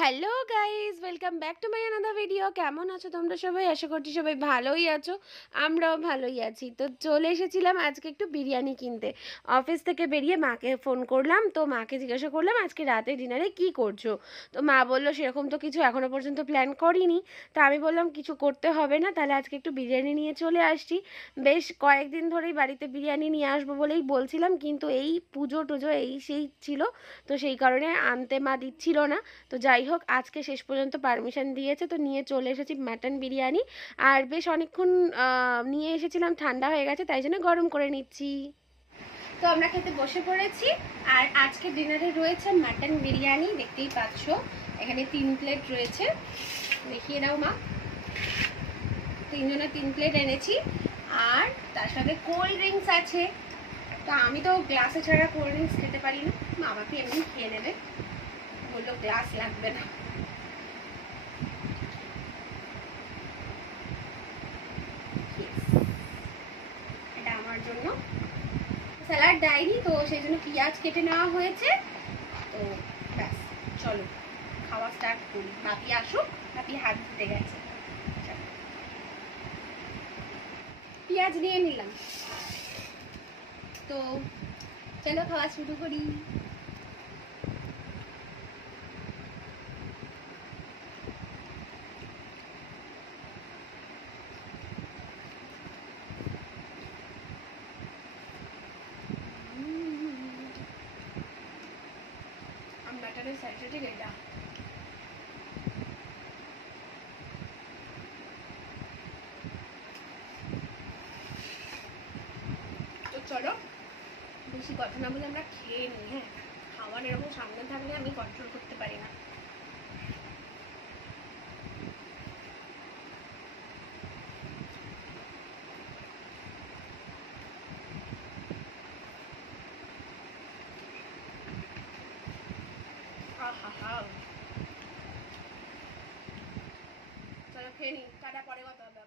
Hello guys, welcome back to my another video. কেমন আছো তোমরা সবাই? আশা করছি সবাই ভালোই আছো, আমরাও ভালোই আছি। তো চলে এসেছিলাম আজকে একটু বিরিয়ানি কিনতে। অফিস থেকে বেরিয়ে মাকে ফোন করলাম, তো মাকে জিজ্ঞাসা করলাম আজকে রাতে ডিনারে কি করছো। তো মা বললো সেরকম তো কিছু এখনও পর্যন্ত প্ল্যান করিনি। তো আমি বললাম কিছু করতে হবে না, তাহলে আজকে একটু বিরিয়ানি নিয়ে চলে আসছি। বেশ কয়েকদিন ধরেই বাড়িতে বিরিয়ানি নিয়ে আসবো বলেই বলছিলাম, কিন্তু এই পুজো টুজো এই সেই ছিল, তো সেই কারণে আনতে মা দিচ্ছিল না। তো যাই হোক, আজকে শেষ পর্যন্ত পারমিশন দিয়েছে, তো নিয়ে চলে এসেছি মাটন বিরিয়ানি। আর বেশ অনেকক্ষণ নিয়ে এসেছিলাম, ঠান্ডা হয়ে গেছে, তাই জন্য গরম করে নিচ্ছি। তো আমরা খেতে বসে পড়েছি। আর আজকে ডিনারে রয়েছে মাটন বিরিয়ানি, দেখতেই পাচ্ছ এখানে 3 প্লেট রয়েছে। দেখিয়ে দাও মা। 3 জনের 3 প্লেট এনেছি। আর তার সাথে কোল্ড ড্রিঙ্কস আছে। তো আমি তো গ্লাসে ছাড়া কোল্ড ড্রিঙ্কস খেতে পারি না, মা বাপি এমনি খেয়ে নেবে, বললো গ্লাস লাগবে না। এটা আমার জন্য স্যালাড দেয়নি, তো সেই জন্য পেঁয়াজ কেটে নেওয়া হয়েছে। তো ব্যাস, চলো খাওয়া স্টার্ট করি। বাপি আসুক, বাপি হাত ধুতে গেছে। পেঁয়াজ নিয়ে নিলাম, তো চলো খাওয়া শুরু করি। আমি ব্যাটারের সাইডে গেলাম। তো চলো বেশি কথা না বলে আমরা খেয়ে নিই। হ্যাঁ, খাবার এরকম সামনে থাকলে আমি কন্ট্রোল করতে পারি না। আহা, চলো খেয়ে নিই, টাটা, পরে কথা হবে।